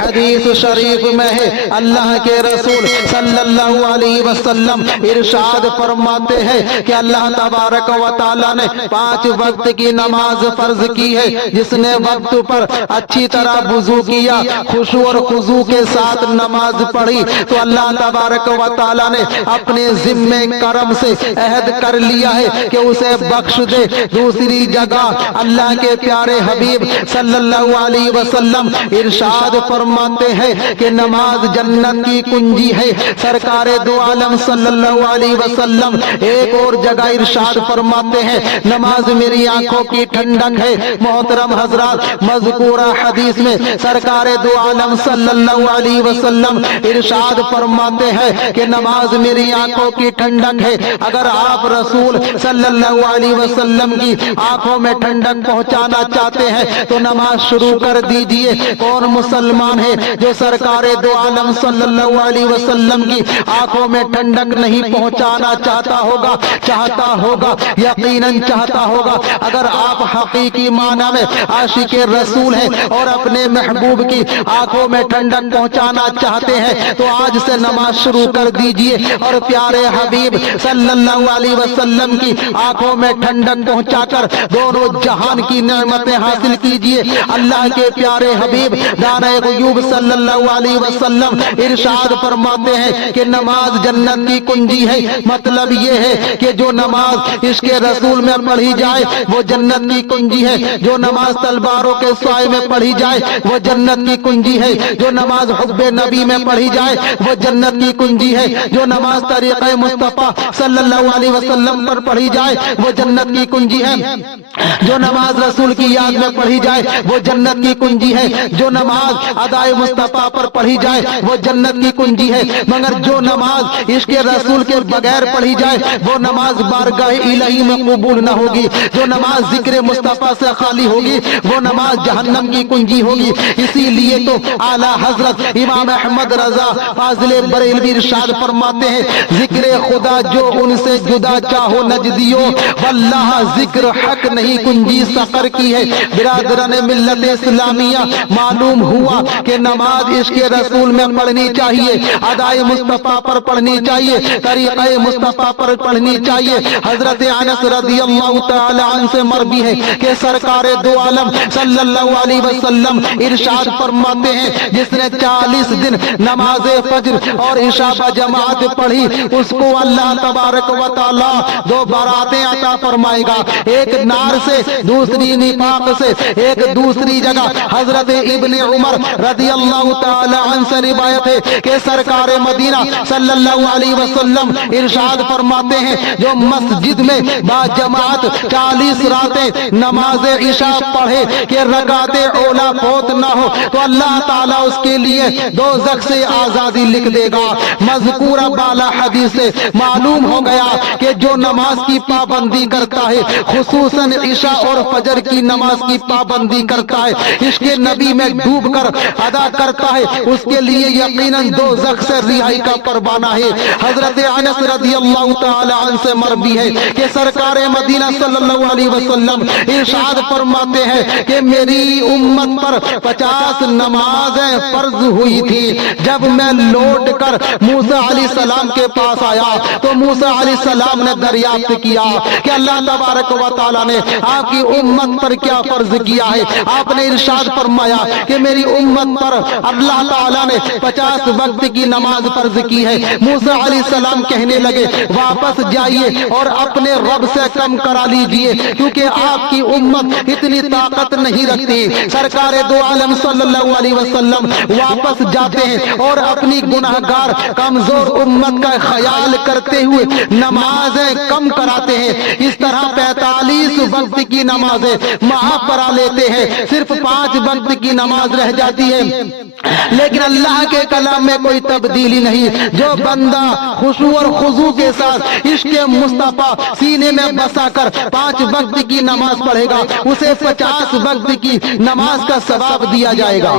حدیث شریف میں ہے اللہ کے رسول صلی اللہ علیہ وسلم ارشاد فرماتے ہیں کہ اللہ تبارک و تعالیٰ نے 5 وقت کی نماز فرض کی ہے. جس نے وقت پر اچھی طرح وضو کیا، خشوع اور خضوع کے ساتھ نماز پڑھی، تو اللہ تبارک و تعالیٰ نے اپنے ذمے کرم سے عہد کر لیا ہے کہ اسے بخش دے. دوسری جگہ اللہ کے پیارے حبیب صلی اللہ علیہ وسلم ارشاد فرماتے ہیں کہ نماز جنت کی کنجی ہے. سرکار دو عالم صلی اللہ علیہ وسلم ایک اور جگہ ارشاد فرماتے ہیں نماز میری آنکھوں کی ٹھنڈک ہے. محترم حضرات، مذکورہ حدیث میں سرکار دو عالم صلی اللہ علیہ وسلم ارشاد فرماتے ہیں کہ نماز میری آنکھوں کی ٹھنڈک ہے. اگر آپ رسول صلی اللہ علیہ وسلم کی آنکھوں میں ٹھنڈک پہنچانا چاہتے ہیں تو نماز شروع کر دیجئے. کون مسلمان ہے جو سرکار دو عالم صلی اللہ علیہ وسلم کی آنکھوں میں ٹھنڈک نہیں پہنچانا چاہتا ہوگا یقیناً چاہتا ہوگا. اگر آپ حقیقی معنی میں عاشق رسول ہیں اور اپنے محبوب کی آنکھوں میں ٹھنڈک پہنچانا چاہتے ہیں تو آج سے نماز شروع کر دیجئے اور پیارے حبیب صلی اللہ علیہ وسلم کی آنکھوں میں ٹھنڈک پہنچا کر دونوں جہان کی نعمتیں حاصل کیجئے. اللہ کے پیارے حبیب دانۂ غیوب صلی اللہ علیہ وسلم ارشاد فرماتے ہیں کہ نماز جنت کی کنجی ہے. مطلب یہ ہے کہ جو نماز عشق رسول میں پڑھی جائے وہ جنت کی کنجی ہے. جو نماز تلواروں کے سائے میں پڑھی جائے وہ جنت کی کنجی ہے. جو نماز حب نبی میں پڑھی جائے وہ جنت کی کنجی ہے. جو نماز طریقہ مصطفیٰ صلی اللہ علیہ وسلم پر پڑھی جائے وہ جنت کی کنجی ہے. جو نماز رسول کی یاد میں پڑھی جائے وہ جنت کی کنجی ہے. جو نماز ادائے مصطفیٰ پر پڑھی جائے وہ جنت کی کنجی ہے. مگر جو نماز عشق رسول کے بغیر پڑھی جائے وہ نماز بارگاہ الہی میں قبول نہ ہوگی. جو نماز ذکر مصطفیٰ سے خالی ہوگی وہ نماز جہنم کی کنجی ہوگی. اسی لیے تو اعلیٰ حضرت امام احمد رضا فاضل بریلوی ارشاد فرماتے ہیں ذکر خدا جو ان سے جدا چاہو نجدیو واللہ ذکر حق نہیں کنجی سفر کی ہے. برادران ملت اسلامیہ، معلوم ہوا کہ نماز عشق رسول میں پڑھنی چاہیے، ادائے مصطفیٰ پر پڑھنی چاہیے، طریقہ مصطفیٰ پر پڑھنی چاہیے. حضرت انس رضی اللہ تعالی عنہ سے مروی ہے کہ سرکار دو عالم صلی اللہ علیہ وسلم ارشاد فرماتے ہیں جس نے 40 دن نماز فجر اور عشاء جماعت پڑھی اس کو اللہ تبارک و تعالی 2 براتیں عطا فرمائے گا، ایک نار سے، دوسری نفاق سے. ایک دوسری جگہ حضرت ابن عمر رضی اللہ تعالی عنہ سے روایت ہے کہ سرکار مدینہ صلی اللہ علیہ وسلم ارشاد فرماتے ہیں جو مسجد میں با جماعت 40 راتیں نماز عشاء پڑھے کہ رکعت اولا فوت نہ ہو تو اللہ تعالیٰ اس کے لیے دوزخ سے آزادی لکھ دے گا. مذکورہ بالا حدیث سے معلوم ہو گیا کہ جو نماز کی پابندی کرتا ہے، خصوصاً عشاء اور فجر کی نماز کی پابندی کرتا ہے، عشق نبی میں ڈوب کر ادا کرتا ہے، اس کے لیے یقیناً دوزخ سے رہائی کا پروانہ ہے. حضرت انس رضی اللہ تعالی عنہ سے مروی ہے کہ سرکار مدینہ صلی اللہ علیہ وسلم ارشاد فرماتے ہیں کہ میری امت پر 50 نمازیں فرض ہوئی تھی. جب میں لوٹ کر موسیٰ علیہ السلام کے پاس آیا تو موسیٰ علیہ السلام نے دریافت کیا کہ اللہ تبارک و تعالیٰ نے آپ کی امت پر کیا فرض کیا ہے. آپ نے ارشاد فرمایا کہ میری امت پر اللہ تعالیٰ نے 50 وقت کی نماز فرض کی ہے. موسیٰ علیہ السلام کہنے لگے واپس جائیے اور اپنے رب سے کم کرا لیجئے کیونکہ آپ کی امت اتنی طاقت نہیں رکھتی. سرکار دو عالم صلی اللہ علیہ وسلم واپس جاتے ہیں اور اپنی گناہگار کمزور امت کا خیال کرتے ہوئے نمازیں کم کراتے ہیں. اس طرح 45 وقت کی نمازیں معاف کرا لیتے ہیں، صرف 5 وقت کی نماز رہ جاتی ہے. لیکن اللہ کے کلام میں کوئی تبدیلی نہیں. جو بندہ خشوع اور خضوع کے ساتھ عشق مصطفیٰ سینے میں بسا کر 5 وقت کی نماز پڑھے گا اسے 50 وقت کی نماز کا ثواب دیا جائے گا.